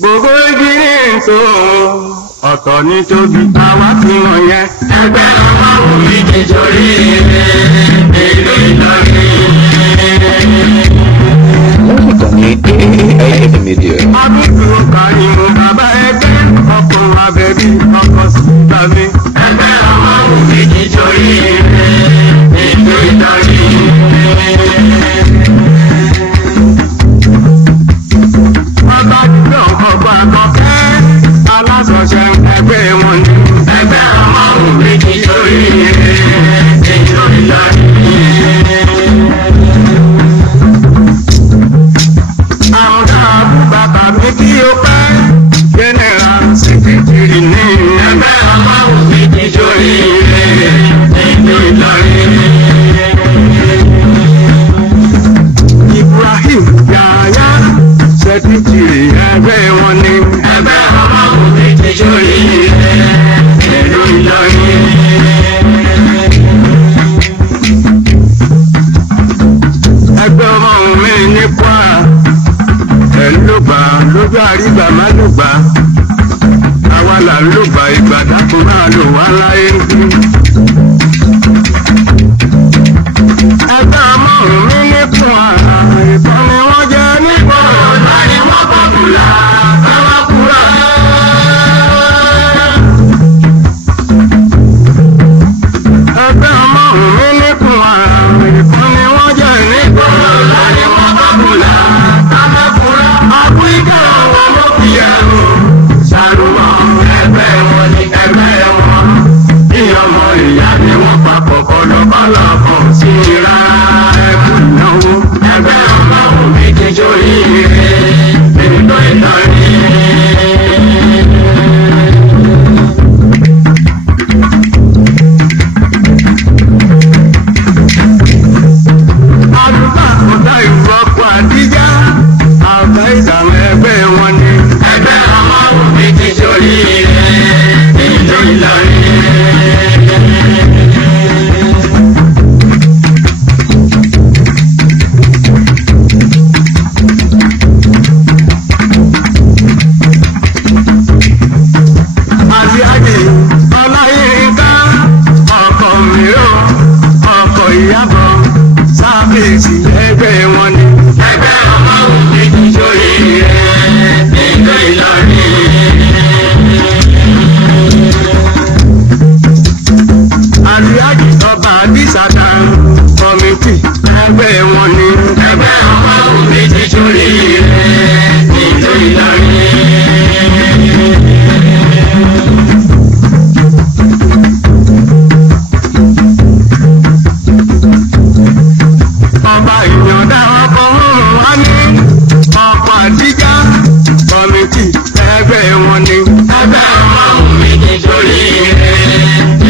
Gbogbo igi ní èso ọ̀tọ̀ ní tóbi àwa tí wọ́n yẹn. Ẹgbẹ́ Omowunni nítorí ìlú Ìlọrin. Ìkànnì media. Abúlé ọ̀kàrí mo bàbá ẹgbẹ́ ọkọ̀ abẹ́bí ọkọ̀ sí tàbí. Ẹgbẹ́ Omowunni nítorí ìlú Ìlọrin. Ọba dídọ̀ ọgbà àkọ́kẹ́ alásọ̀ṣẹ́ ẹgbẹ́ wọn ni. Ẹgbẹ́ Omowunni nítorí ìlú Ìlọrin. Àmúdá Abubakar mi kí o pẹ́, Jẹ́nẹ́ra Sèkìtìrì ní. Ẹgbẹ́ Omowunni nítorí ìlú Ìlọrin. Ibrahim Yahya Sèkìtìrì ẹgbẹ́ wọn ni. Ẹgbẹ́ Omowunni nítorí ìlú Ìlọrin. Ẹgbẹ́ Omowunni ní Kwara. Ẹ̀lúgbà lójú àrígbà má lùgbà. Àwa là ń lùgbà ìgbà dákun náà lò wá láyé ń bí. Ẹgbẹ́ Omowunni ní Kwara. Ìtàn ni wọ́n jẹ́ nípa ọ̀la ni wọ́n bọ̀ kùlà. Káwá kúrò. Ẹgbẹ́ Omowunni ní Kwara. Ìtàn ni wọ́n jẹ́ nípa ọ̀la ni wọ́n bọ̀ kùlà. Àbúríkà wọn ló fi ẹ̀rù ṣàlùmọ̀ ẹgbẹ́ wọn ní ẹgbẹ́ wọn. Bí ọmọ ìyá ni wọ́n papọ̀ kọlọ́kọlọ́ kan sí ra ẹkú ìnáwó. Ẹgbẹ́ Omowunni nítorí ìlú Ìlọrin. Àdúgbò àkọ́dá ìlú ọkọ̀ àdíjá. Àgbà ìdààmú ẹgbẹ́ wọn ni. Ẹgbẹ́ Omowunni nítorí ìlú Ìlọrin. Alhaji Ọláyínká ọkọ̀ mìíràn ọkọ̀ ìyàbọ̀ sáfẹ̀sì ẹgbẹ́ wọn ni. Ẹgbẹ́ Omowunni nítorí ìlú Ìlọrin. Alhaji ọba àdìsàdà kọ́mítì ẹgbẹ́ wọn ni. Ẹgbẹ́ Omowunni nítorí ìlú Ìlọrin. Ọba ìyọ̀dá ọkọ̀ ọ̀hún wá ní ọkọ̀ àdíjá kọ́mítì ẹgbẹ́ wọn ni. Ẹgbẹ́ Omowunni nítorí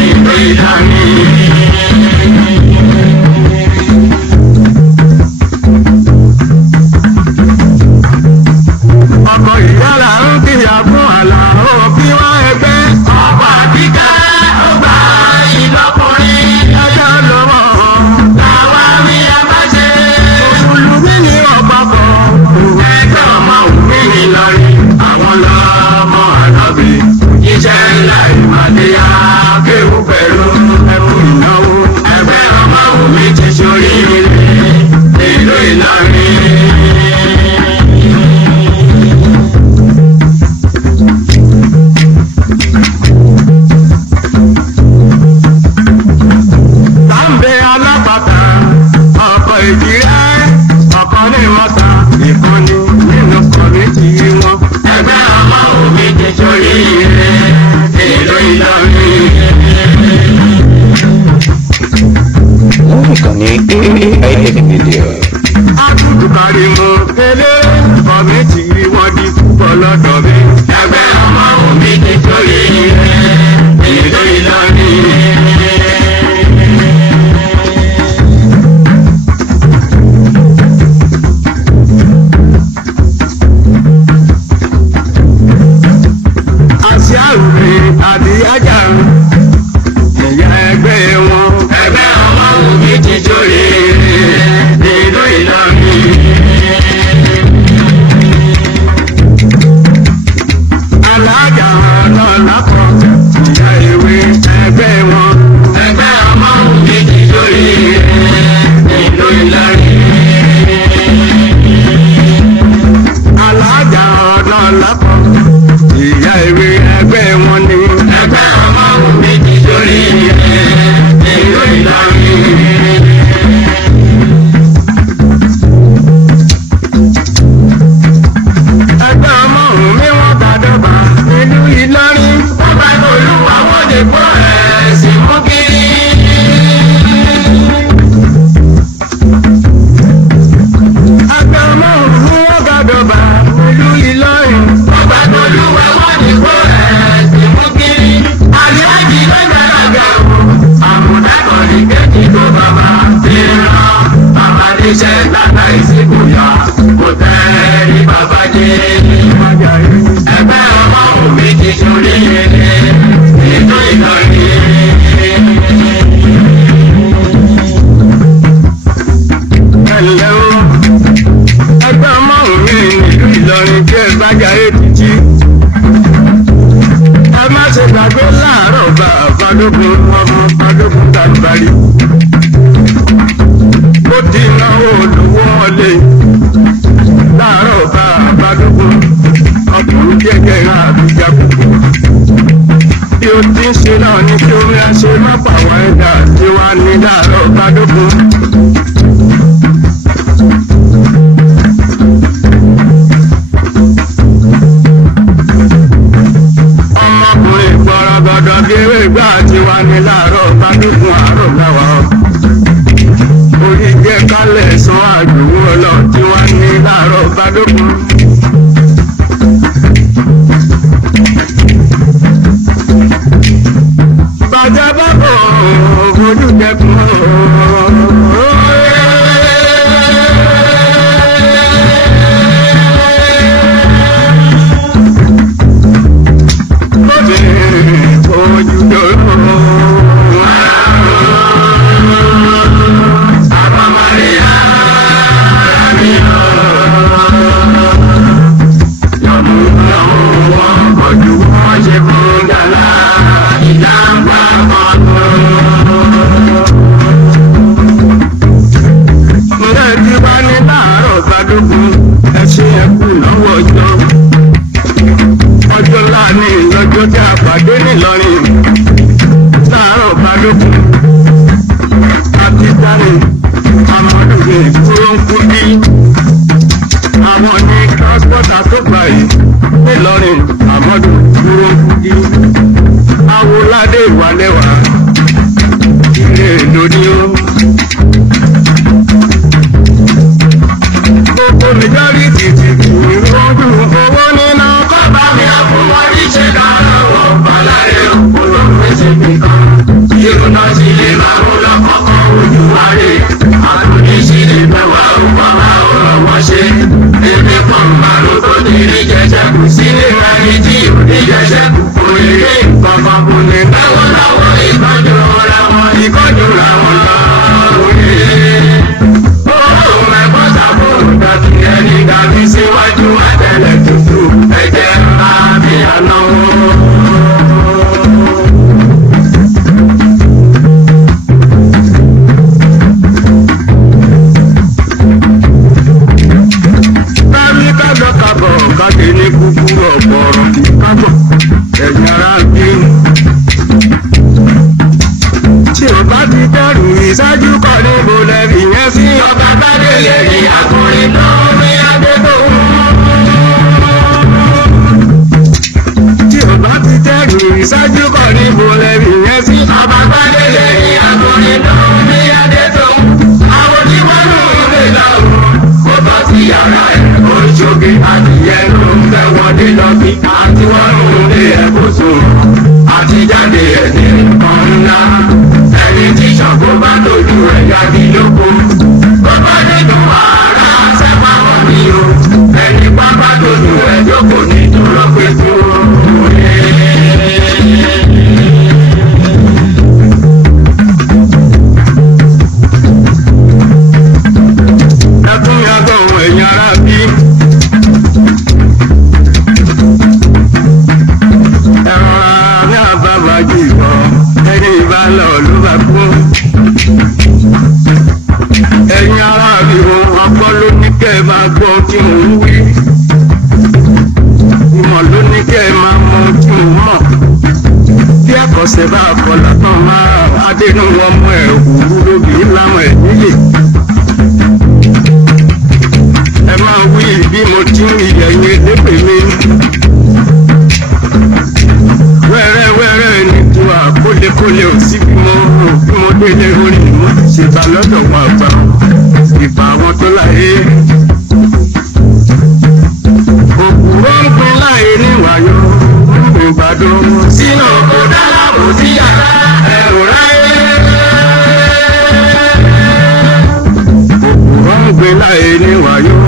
ìlú Ìlọrin. Ọkọ̀ ìyára ń kíyà fún àlàó kí wọ́n ẹgbẹ́. Ọkọ̀ àdíjá ó gba ìlọ́kùnrin. Ẹjọ́ lọ́wọ́ àwa mi ẹ bá ṣe. Mùsùlùmí ni ọ̀pápọ̀. Ẹgbẹ́ Omowunni Ìlọrin. Àwọn lọ́mọ ànábì. Iṣẹ́ ńlá ìmàlẹ́yà kéwù pẹ̀lú ẹkú ìnáwó. Ẹgbẹ́ Omowunni nítorí ìlú Ìlọrin. Láǹbẹ̀ alápàtà ọkọ̀ ìjìrẹ́ ọkọ̀ ní wọ́ta ìkànnì nínú kọ̀mítì wọn. Ẹgbẹ́ Omowunni nítorí ìlú Ìlọrin. Ìkànnì media. Àbúrò kárí mu kélé kọ̀mítì wọn di púpọ̀ lọ́dọ̀ mi. Ẹgbẹ́ Omowunni nítorí ìlú Ìlọrin. Àṣìárùrè àdìyájà ẹ̀yà ẹgbẹ́ wọn. Ẹgbẹ́ Omowunni nítorí ìlú lápò ìyá ìwé ẹgbẹ́ wọn ni. ẹgbẹ́ Omowunni ti sórí ìlú Ìlọrin. ẹgbẹ́ Omowunni wọn tàdọ́gba nílùú Ìlọrin. wọ́n bá Oluwa wọ́n lè kó ẹ̀sìn mú kiri. ẹgbẹ́ Omowunni wọn tàdọ́gba nílùú Ìlọrin. wọ́n bá Oluwa wọ́n lè kó ẹ̀sìn mú kiri. Alhaji ló ń gbàgbà o. àmúdàkọ̀ ní kéjì tó bàbá ti rán. bàbá níṣẹ́ gbàgbà ìsìnkú yá. kò tẹ́ ní bàbá dé. ẹgbẹ́ Omowunni ti sórí ìlú Ìlọrin. ẹ̀lẹ́ o ẹgbẹ́ Omowunni nílùú Ìlọrin jẹ́ gbájáyé títí. ẹ má ṣe gbàgbé láàárọ̀ bá Balogun ọmọ Balogun dàgbàrí. ó ti náwó olówó ọlẹ́ láàárọ̀ bá Balogun ọkùnrin jẹ́jẹ́ ra àbíjà púpọ̀. bí o ti ń ṣe náà ní kí omi àṣẹ má pàwọ́ ẹ̀dá tí wàá ní láàárọ̀ Balogun. ọmọkùnrin gbọ́rọ̀gọ́dọ̀ gẹ́rẹ́ ìgbà tí wàá ní láàárọ̀ Balogun àárọ̀ láwa. orí jẹ́ kálẹ̀ sọ àjòwò ọlọ́ tí wàá ní láàárọ̀ Balogun. bàjẹ́ bá bọ̀ ojú kẹkùn ojú dòrò àbámaríyá mi lọ yọmú lọ́wọ́ ojú wọn ṣe fún gàlá ìjàmbá ọdún. ǹjẹ́ tí wá ní láàárọ̀ Balogun ẹṣin ẹkú lọ́wọ́ ọjọ́ ọjọ́ láàánú lọ́jọ́ tí a pàdé nìlọrin láàárọ̀ Balogun àti dání amọ̀dúnrún kúrò ń kú bí àwọn ní transporter tó gbà yìí nìlọrin amọ̀dún kúrò ń kú bí awolade ìwàlẹ́wà ilé ìdòdí ó. gbogbo majority ti kú ìrọ́jú owó nínú kọ́ba mi àfọwọ́ ìṣe dáná wọ̀ bàlàyé olóògbé ti fi kan. irun náà sì lè máa ń lọ kọ́kọ́ ojú wáyé. àtúndì sí lè mẹ́wàá òpá máa ń rọ̀ wọ́n ṣe. èmi kan márùn tó ti rí jẹjẹ kù sílé ráyé tí ò ní jẹjẹ kù. kò lè rí nǹkan kan kò lè mẹ́wọ́n láwọn ìkọ́jú ra wọn ìkọ́jú ra wọn lọ. ẹni dàbí síwájú àtẹlẹ tutù ẹ̀jẹ̀ àmì ànáwó. kábí kájọ kábọ̀ káde ní kúkúrú ọ̀gbọ̀rọ̀ kábọ̀ ẹ̀yìn ara ń bí. tí o bá ti dẹrù ìṣáájú kọ́ níbo lẹ́rìí yẹn sí. ọba bá délé ní akọrin náà. ìṣáájú kọ̀ ní bọ̀lẹ́bì yẹn sí. àbábádélé ní akọrin náà ní adé tó ń. àwọn tí wọ́n lù ú lè lọ́rùn. kó bá ti yàrá ẹ̀ ó ṣoge adìyẹ ló ń fẹ́ wọlé lọ sí. àti wọ́n lù ú lè mọ̀ ló ní kẹ́ ẹ máa mọ tí mo mọ̀. Bí àkọsẹ̀ bá kọlà tán máa adénú wọn mú ẹ̀ òwúrú lóbi láwọn ẹ̀ níyè. Ẹ máa wí bí mo ti ń rí ẹ̀yin elépè mi. Wẹ́rẹ́wẹ́rẹ́ ni tu àkólekóle ò sí bí mo délé orí mo ti ṣèbà lọ́dọ̀ wọn àgbà. Ìbà àwọn tó láyé. Òkúrò ń pin láyé níwáyọ̀ Ìbàdàn sínú oko dára kò sí yàrá ẹ̀rù ráyé. Òkúrò ń pin láyé níwáyọ̀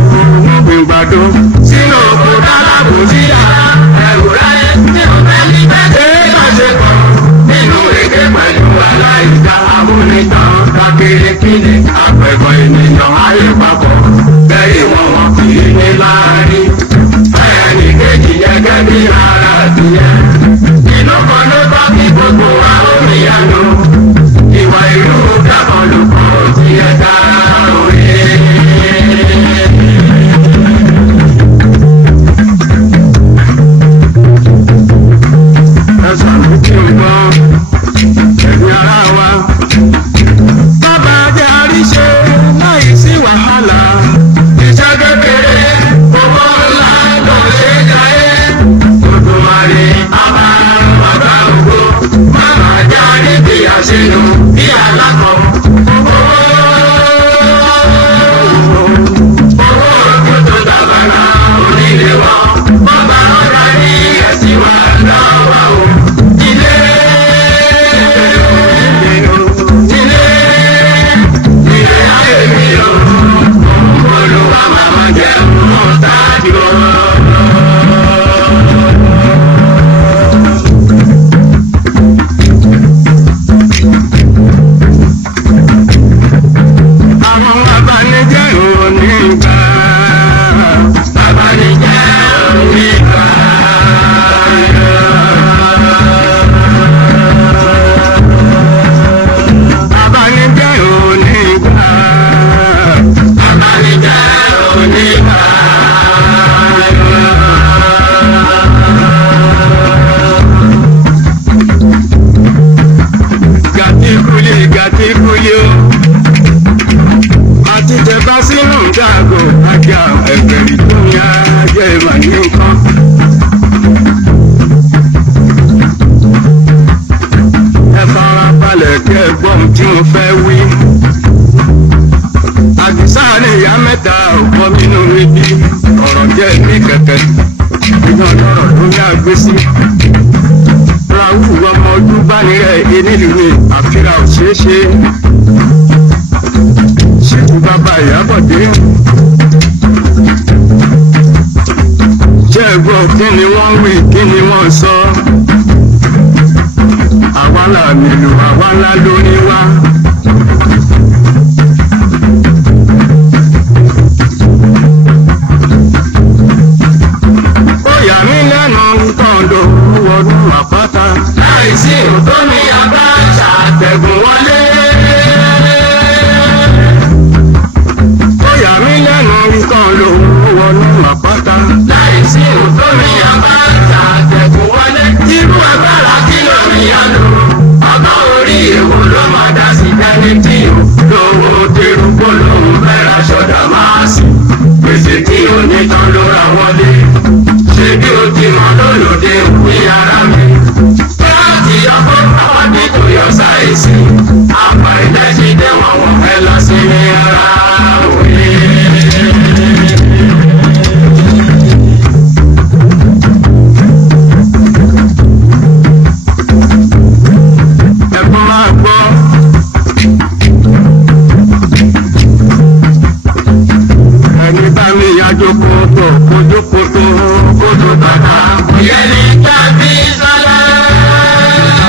Ìbàdàn sínú oko dára kò sí yàrá ẹ̀rù ráyé. Ní ọ̀fẹ́ ní bẹ́ẹ̀ bá ṣe pọ̀ nínú èké pẹ̀lú aláìjà amúnitàn kákiri kíni àpẹ̀kọ̀ ènìyàn ayé papọ̀ bẹ́ẹ̀ wọ́n kì í ní láàrin. Ẹni kejì gẹ́gẹ́ bí ara tiẹ̀. Inú kan ló tọ́ kí gbogbo wa ó rí àánú. Ìwà ìlú dábọ̀ ló kọ́ tí ẹ dára òye. Ẹ̀sán ló kí n gbọ́ ẹ̀mí ara wa. Bàbá jẹ́ àríṣe láì sí wàhálà. Iṣẹ́ kékeré owó ńlá lọ ṣe jayé. Olùwàrí àbá ògbó. Màmá jẹ́ àríbí àṣẹnu bí alákọ̀. Owó òkúto dàbàrà onílé wọn. Bàbá ọ̀rá ní ẹ̀sìn wa lọ́wọ́ o. Ilé ayé mi o. Olúwa màmá jẹ́ mọ́ tájú o. Àwọn abanijẹ́ òní gbà. Abanijẹ́ òní gbà. Abanijẹ́ òní gbà. Abanijẹ́ òní gbà. Gàtíkúlé o. Àti tẹ̀bá sínú ìdáàgò ajá ẹgbẹ̀rún tó ń yá jẹ́ ìwà ní nǹkan. Ẹ fara balẹ̀ kí ẹ gbọ́n tí mo fẹ́ wí. Àdìsá ní ìyá mẹ́ta ọ̀pọ̀ nínú méjì ọ̀rọ̀ jẹ́ ní kẹ̀kẹ́. Ìyá ọlọ́rọ̀ ló ní àgbésí. Raufu ọmọ ọdún bá nírẹ̀ enílù ní àfihàn òṣèṣe. Ṣèkú bàbá Ìyábọ̀dé. Jẹ́ ẹ̀gbọ́n kí ni wọ́n wí kí ni wọ́n sọ. Àwa là nílùú àwa ńlá lórí wa. Ó yà mí lẹ́nu kọ́ńdọ̀ wọnú àpáta. Láìsí òótọ́ mi àbá ṣàtẹ̀gùn wọlé. Ó yà mí lẹ́nu kan ló wọnú àpáta. Láìsí òótọ́ mi àbá ṣàtẹ̀gùn wọlé. Irú agbára kí ló ní àná? Ọba orí èwo ló máa dá sí dání tí o. Lówó dèrú kó lóun fẹ́ra ṣọ́dà máa sì. Gbèsè tí ò ní tán ló ra wọlé. Ṣé bí o ti mọ lólòdì òwe ara mi? Láti ọkọ̀ àwọn bí kò yọ sáyẹ̀sì. Àpàrẹ̀dẹ́ ti dé wọn wọ́n fẹ́ lọ sí ní ara òye. Ẹ̀gbọ́n máa gbọ́. Ẹni bá mi yájọ́ kókó kójókòtò kójó tàkà. Yẹ́nì tàbí sọ́lá.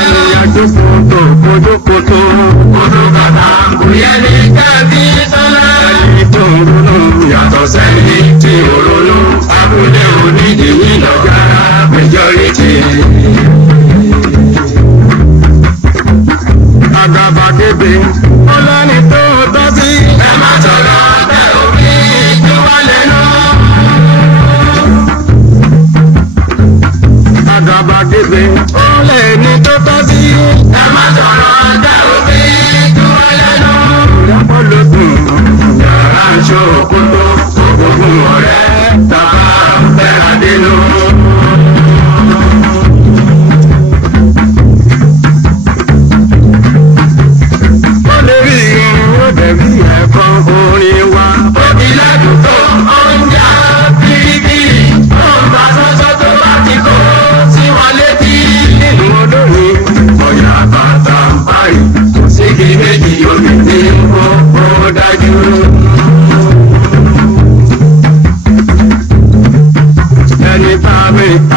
Ẹni yájọ́ kókó kójókòtò kójó tàkà. Yẹ́nì tàbí sọ́lá. Ẹni tó ń ronú yàtọ̀ sẹ́ni tí ò ronú. Abúlé onídìí lọ́jà majority. Àgàbàgebè ọlọ́ni tó tọ́ sí. Ẹ má sọ̀rọ̀ bẹ́ òfin tó wà lẹ́nu.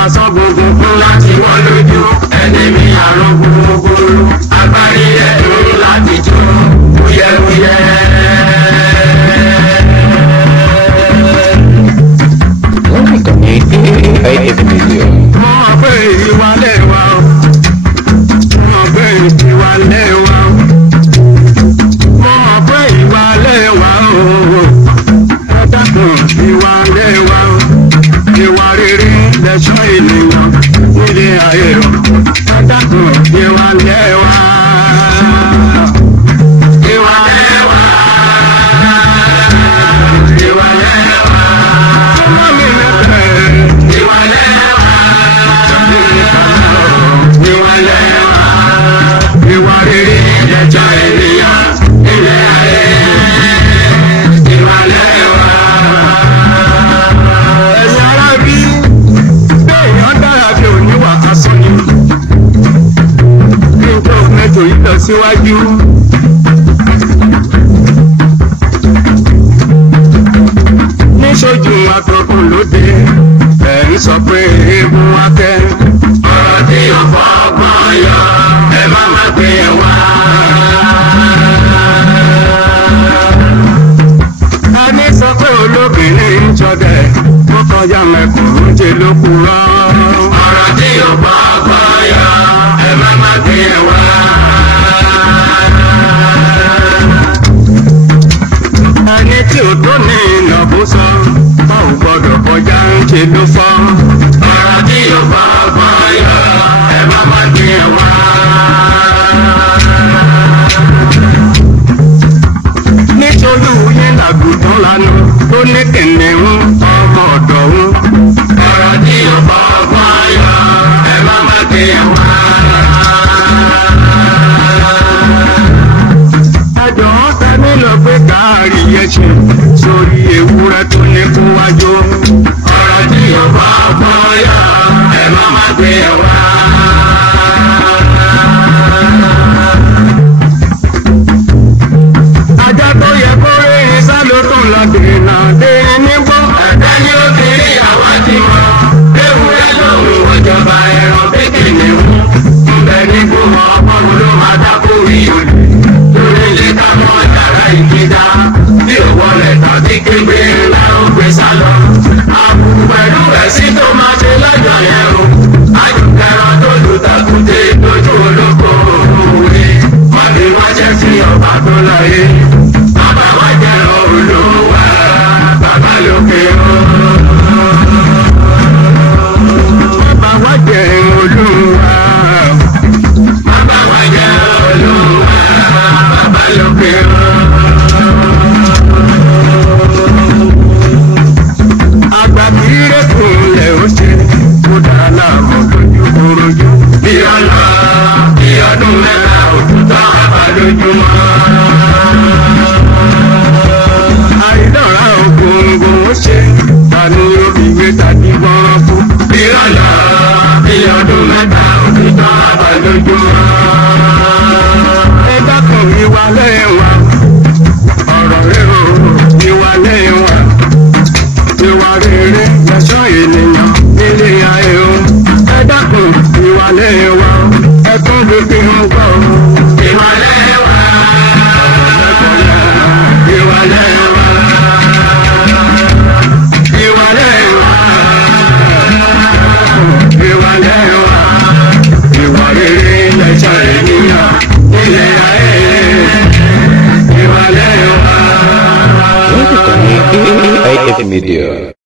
aṣọ gbogbo fún láti wọ́n lójú ẹni mi àrùn gbogbo agbárí ẹ̀dùn láti jó wúyẹ́wúyẹ́. wọ́n ní kàn ní Evergreen. mo mọ̀ pé ìwà lẹ́wà o mo mọ̀ pé ìwà lẹ́wà o mo mọ̀ pé ìwà lẹ́wà o ẹ dákun ìwà lẹ́wà o ìwà rere lẹ̀ṣọ́ ènìyàn nílé ayé o ẹ dákun ìwà lẹ́wà. Ìwà lẹ́wà, ìwà lẹ́wà, ọmọ mi lẹ́fẹ̀ẹ́. Ìwà lẹ́wà, ìwà lẹ́wà, ìwà rere lẹ̀ṣọ́ ènìyàn nílé ayé. Ìwà lẹ́wà. Ẹ̀yin ará bí béèyàn dára bí oníwà asán ni. Bí o kò mẹ́tò yìí lọ síwájú. Níṣojú akọkùn lóde, ẹ̀rí sọ pé eégún wá kẹ́. Ọ̀rọ̀ tí yóò fọ́gbọ́n yọ, ẹ má má gbé e wá. Ẹni sọ pé olóbìnrin ń jọdẹ, ó kọjá mẹ́kùn-ún jẹ ló kúrọ́. Ọ̀rọ̀ tí yóò fọ́gbọ́n yọ, ẹ má má gbé e wá. Ẹni tí ò tó ní ìnàbó sọ, bá ò gbọdọ̀ kọjá ń ṣe ló fọ́. Ọ̀rọ̀ tí yóò fọ́gbọ́n yọ, ẹ má má gbé e wá. Nítorí yín làgùtàn lánàá tó ní kìnìún ọmọ ọ̀dọ̀ ń. Ọ̀rọ̀ tí yóò fọ́gbọ́n yọ, ẹ má má gbé e wá. Ẹjọ́ ta nílò pé káàrí yẹn ṣe sórí ewúrẹ́ tó ní kó wájú. Ọ̀rọ̀ tí yóò fọ́gbọ́n yọ, ẹ má má gbé e wá. Ajá tó yẹ kó rí iṣẹ́ ló tún lọ dènà dé nígbó. Ẹ̀dá ni ó ti rí àwọn tí mọ̀. Ewúrẹ́ lòun ọjọba ẹran bí kìnìún. Ńbẹ nígbó ọpọ́n ló máa dákú rí olè. Lórí ilé ká mọ́ yàrá ìgbéga. Bí ò wọlé tàbí kégbé ńlá ó gbé sálọ. Àbù pẹ̀lú ẹ̀sìn tó máa ṣe lọ́jọ́ yẹn o. Àjùkẹ́rọ̀ tó lù tàkùté lójú olóko òwe. Wọ́n ní wọ́n ṣe fi ọba tó láyé. Bàbá wa jẹ́ Olúwa, bàbá lókè o. Bàbá wa jẹ́ Olúwa, bàbá wa jẹ́ Olúwa, bàbá lókè o. Àgbà kí rẹ́kùn lẹ̀ ó ṣe kó dára láàmú lójú korojú. Bí ọlọ́ bí ọdún mẹ́ta òtútọ́ bàbá lójúmọ́. Àìlọ́ra ògóńgó ó ṣe tani òbíwé tàbí gbọ́n fún. Bí ọlọ́ bí ọdún mẹ́ta òtútọ́ bàbá lójúmọ́. Ẹ dákun ìwà lẹ́wà, ọ̀rọ̀ rẹ̀ o ìwà lẹ́wà. Ìwà rere lẹ̀ṣọ́ ènìyàn nílé ayé o. Ẹ dákun ìwà lẹ́wà, ẹ tún lè fi hàn gbọ́ o. Ìwà lẹ́wà, ìwà lẹ́wà, ìwà lẹ́wà, ìwà lẹ́wà. Ìwà rere lẹ̀ṣọ́ ènìyàn nílé ayé. Ìwà lẹ́wà. wọ́n ní kàn ní Evergreen.